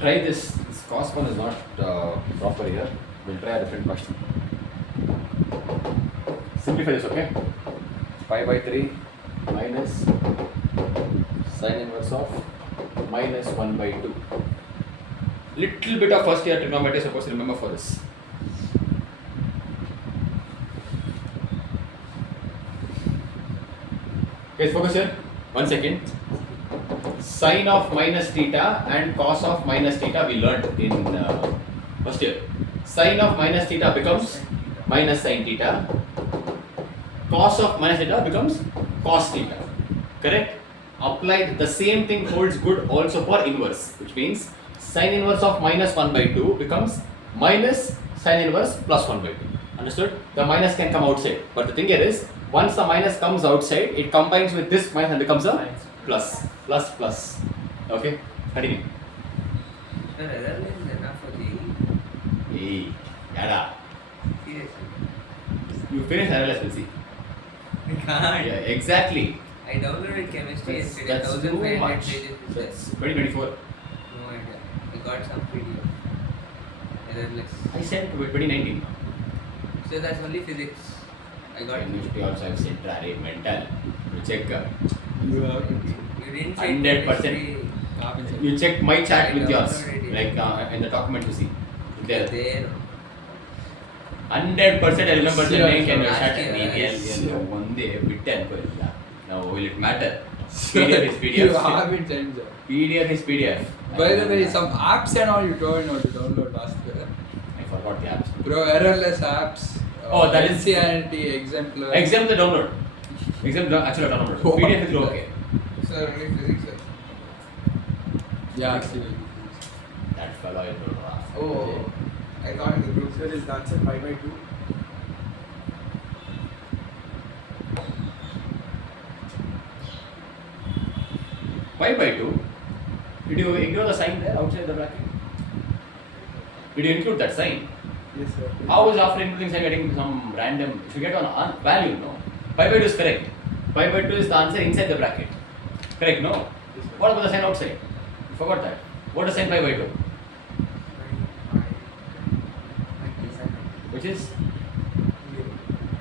try this. This cos one is not proper here. We'll try a different question. Simplify this, okay? Pi by 3 minus sine inverse of minus 1 by 2. Little bit of first year trigonometry supposed to remember for this. Okay, focus here. 1 second. Sine of minus theta and cos of minus theta we learnt in first year. Sine of minus theta becomes minus sine theta. Cos of minus theta becomes cos theta. Correct? Applied the same thing holds good also for inverse, which means sine inverse of minus 1 by 2 becomes minus sine inverse plus 1 by 2. Understood? The minus can come outside. But the thing here is, once the minus comes outside, it combines with this minus and becomes a plus. Plus, plus. Okay? Continue. Sir, error is enough for the Hey, yada. seriously. You finish RLS, we'll see. I can't. Yeah, exactly. I downloaded chemistry yesterday. That's too 1500 much. pages. That's 2024. No idea. I got some PDF. Errorless. I said 2019. So that's only physics. I got. Chemistry also I've said, try mental. You check. You have You didn't say 100%. chemistry. You check my chat with yours. Downloaded it. Like in the document you see. There. There. 100% I remember the Sure, name can sure. chat Sure. and one day bit and now will it matter? PDF is You PDF. have it, Senja. PDF is PDF. By the way, some apps and all you told me to download last year. I forgot the apps. Bro, errorless apps. Oh, that is- NCRT, exemplar. Exam the download. Exam actually download. What? PDF is okay. Sir, only physics, sir. Yeah, actually. That fellow is good. Oh, I thought in the group. Sir, is the answer pi by 2? Pi by 2. Did you ignore the sign there outside the bracket? Did you include that sign? Yes, sir. How is after including sign getting some random? If you get on value, no. Pi by 2 is correct. Pi by 2 is the answer inside the bracket. Correct, no? Yes, sir. What about the sign outside? You forgot that. What is sign pi by 2? Which is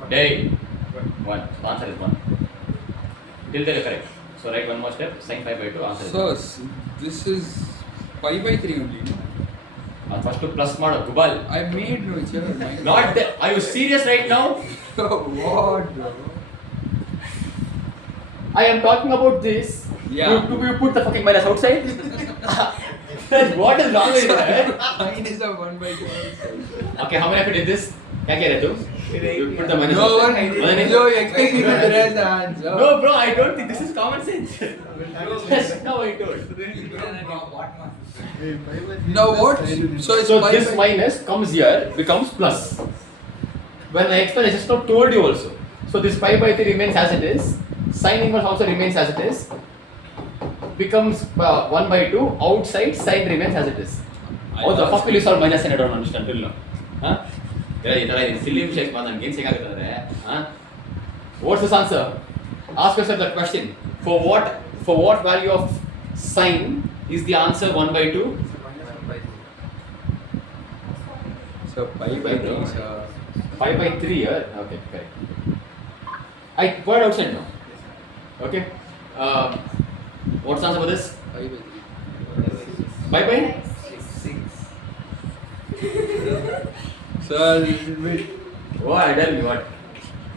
day 1. So the answer is 1. Till there is correct. So write one more step. Sin pi by 2. Answer is So, 1. this is pi by 3 only, no? First to plus mod Gubal. I made no chair. Not the, are you serious right now? What, bro? I am talking about this. Yeah. You put the fucking minus outside? What is wrong with you? Mine is a 1 by 2. Okay, how many of you did this? क्या कह रहे तुम? You put the minus No one, outside. no, you expect me to erase the answer. No, bro, I don't think this is common sense. That's how I told. What must Now what? So it's So pi this by- minus comes here, becomes plus. When I explained, I just now told you also. So this pi by 3 remains as it is. Sin inverse also remains as it is. Becomes 1 by 2. Outside sine remains as it is. How the fuck will you solve minus sign? I don't understand till now. Huh? Silly mistakes, man. Game huh? What's this answer? Ask yourself that question. For what value of sine is the answer 1 by 2? So pi by 3 is 5 by 3 here. Okay, correct. I put it outside now. Okay. What's the answer for this? pi by 3. Bye bye. Sir, little bit. What? Tell me what?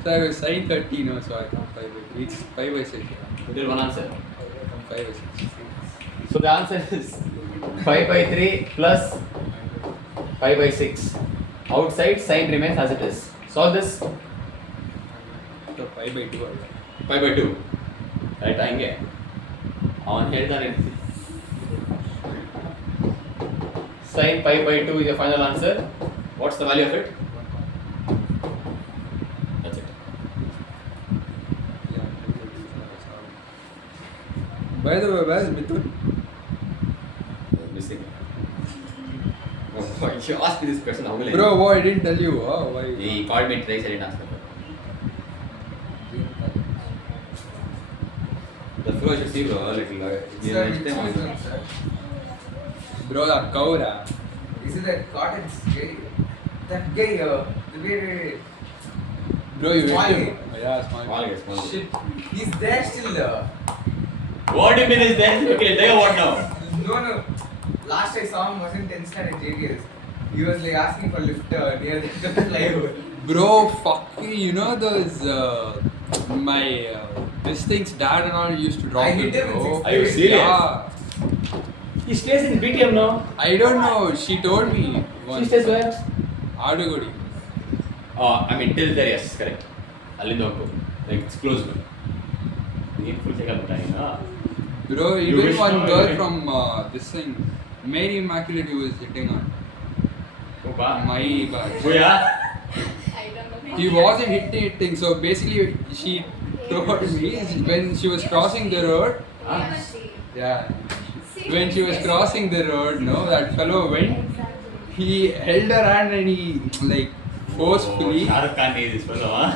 Sir, I was sin 30 no, so I can't pi by 3. It's pi by 6. You did one answer. Pi by 6. So the answer is 5 by 3 plus 5 by 6. Outside sine remains as it is. Solve this. So pi by 2. 5 by 2. Right, आएंगे. On here then. Sine pi by 2 is your final answer. What's the value of it? That's it. Yeah. By the way, where's Mithun? Missing. Oh, you asked me this question. How will I? Bro, why I didn't tell you? Oh, why? He called me twice. I didn't ask him. The flow should see, bro. Little. Sir, Next time which also. one, sir? Bro, that cow, da. Is it that cottage guy? That guy, wait. Bro, you Small hit him. guy. Yeah, small Small guy. guy, small guy. Shit, he's there still. What do you mean is then? Okay, tell you what now? No. Last I saw him was in 10th standard JDS. He was like asking for lift near the flyover. Bro, fuck you. You know those, this thing's dad and all used to drop I it, hit him in bro. sixth Are you serious? Yeah. He stays in BTM now. I don't know. She told me She once. stays where? Adugudi. I mean, till there, yes, correct. Alindonko. Like, it's close by. You need full check-up time, huh? Bro, You even wish one now, girl right? from this thing, Mary Immaculate, he was hitting on. Oh, ba. My bad. Oh, yeah? I don't know. He wasn't hitting. So basically, she told me when she was crossing the road. Huh? Yeah. When she was crossing the road, no, that fellow went. He held her hand and he like forcefully. Shah Rukh Khan is this fellow, huh?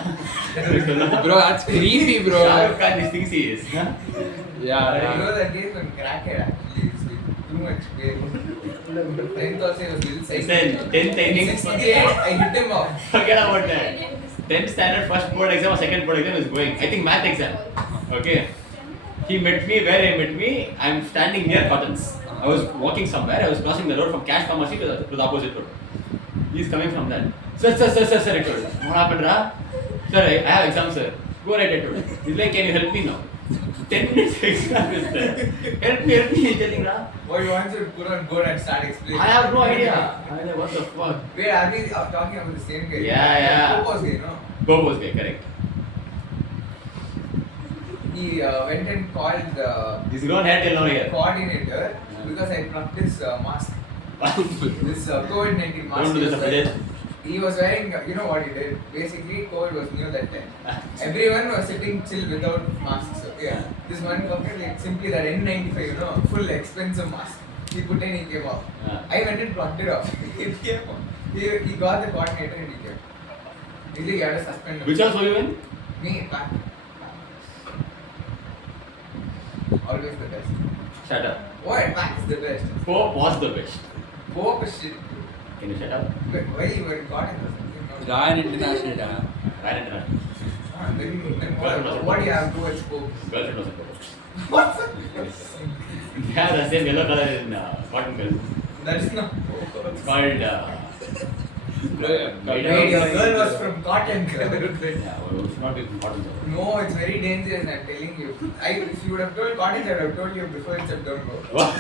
Bro, that's creepy, bro. Shah Rukh Khan, these things he is. Huh? Yeah. You know that day when crackhead actually is like too much pain. 10th also he was little It's size. then 10th, I think. 68, I hit him off. Forget about that. 10th standard first board exam or second board exam is going. I think math exam. Okay. He met me where he met me. I'm standing near Cottons. I was walking somewhere. I was crossing the road from Cash Pharmacy to the opposite road. He's coming from that. Sir, I told him. What happened, Ra? Sir, I have exam, sir. Go right, I told him. He's like, can you help me now? 10 minutes exam is there. Help me, he's telling, Ra. What you want to put on board and start explaining? I have no idea. I'm like, what the fuck? Wait, are we talking about the same guy? Yeah. Who was he, no? Bobo's guy, correct. He went and called the He's gone head till now here. coordinator because I plucked his mask. This COVID-19 mask. Don't do this, Abhijit. He was wearing, you know what he did? Basically, COVID was new that time. Everyone was sitting chill without masks. Okay. This one fucker, like simply that N95, you know, full expensive mask. He put in, he came off. Yeah. I went and plucked it off. It came off. He got the coordinator and he came. He's like, you have to suspend him. Which house were you in? Me, back. Always the best. Shut up. What? Back is the best. Pope was the best. Pope is shit. Can you shut up? Wait, why you were in Cotton or something? No. Ryan International, da. Right and right. Then what do you have towards Pope? Girlfriend was a Pope. What? They have the same yellow color in cotton girl. That is not It's called. Wait, your girl was from Cotton. Yeah, well, it's not in cotton. No, it's very dangerous, I'm telling you. If you would have told Cotton, I would have told you before it's a don't go. Look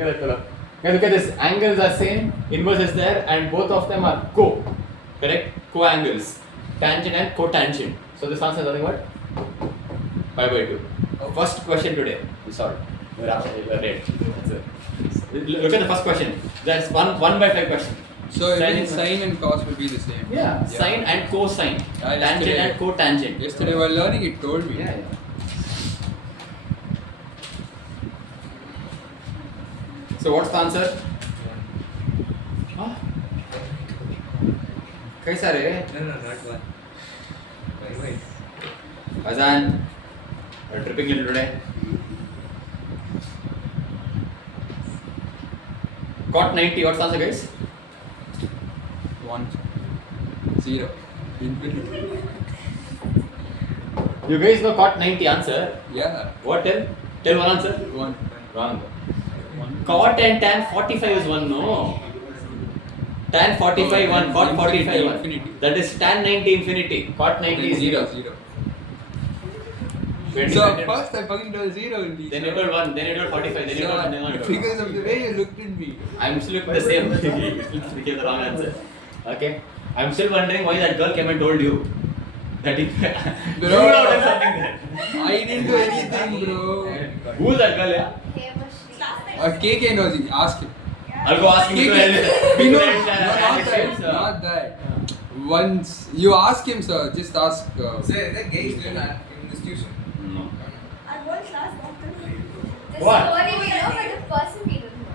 at that fellow. Okay, look at this. Angles are same, inverse is there, and both of them are correct? Co-angles. Tangent and cotangent. So this answer is nothing but 5/2. First question today. We solved. We're right. That's it. Look at the first question. That's 1/5 question. So even sine and cos will be the same. Yeah, sine and cosine. Yeah, Tangent yesterday- and cotangent. Yesterday while learning, it told me. Yeah. So what's the answer? Huh? कैसा रे? No, not one. Why? Azan, we're tripping little today. Cot 90, what's the answer, guys? 1, 0, infinity. You guys know cot 90 answer. Yeah. What? Tell one answer. 1. Wrong. Cot and tan 45 is one, no. Tan 45 1, cot 45 1. Infinity. That is tan 90 infinity. Cot 90 is 0. 0. 20, So 20. first I fucking told 0 only. Then you told 1, then you told 45, then you told 1, then you told 1. Because of the way you looked at me. I'm still looking the same. You gave the wrong answer. Okay. I'm still wondering why that girl came and told you that if you would have done something there. I didn't do anything, bro. Who's that girl? Yeah? KK knows it. Ask him. I'll go ask him to help. He knows. Not that. Once you ask him, sir, just ask. So, is that gay still in this tuition? No. I was class doctor. The What? story we know, but the person we don't know.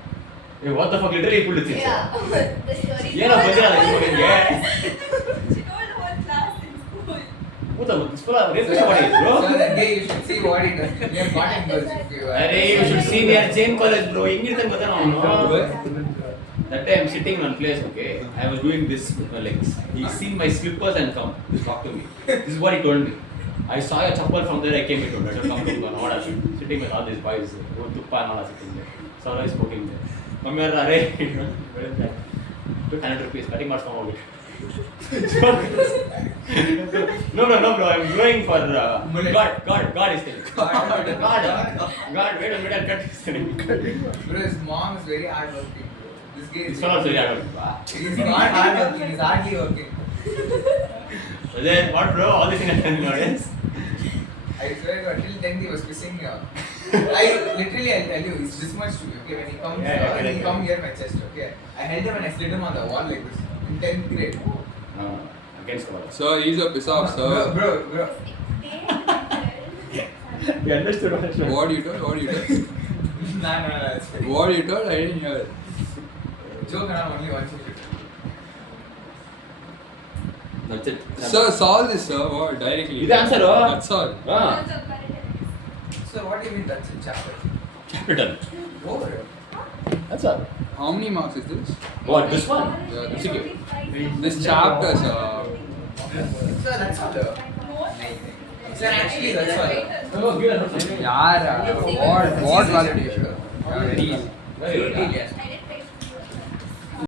Hey, what the fuck? Literally he pulled it. Yeah, the story. Yeah, no, but yeah, like, She yeah. told the whole class in school. Who the this fella rape somebody, bro? So that day you should see what he does. We have gotten girls if you Arey, you should see me at same college, bro. Ingirthan gottana avunu. That time I'm sitting in one place, okay. I was doing this with my legs. He seen my slippers and come. Talk to me. This is what he told me. I saw a chappal from there. I came into better come to what I should. Sitting with all these boys, Tuppa and all sitting there. So I was poking there. Mummy, arey, took 100 rupees. Cutting marks from out. No, bro. I'm going for God is telling. God. Wait a minute, I'll cut this thing. Bro, his mom is very hardworking. This guy This is. one also yeah. He's not hardworking. He's hardly working. Then what, bro? All these things are telling nowadays. I swear God, till 10th he was pissing me off. I'll tell you, it's this much to me, okay? When he comes Yeah, he come here my chest, okay? I held him and I slid him on the wall like this in 10th grade. Against the wall. So he's a piss off, Bro, so bro. You understood what I said? what you told? No, it's fine. What you told? I didn't hear. Joke around only once. That's it. Sir, solve this, sir. What? Directly. The answer, oh. That's all. Ah, So what do you mean that's a chapter? capital. Oh, That's all. How many marks is this? What, this one? Yeah, That's okay. This chapter, sir. so that's all. Sir, actually that's all. Oh, give it a Yeah, what validation? Very good. Yes.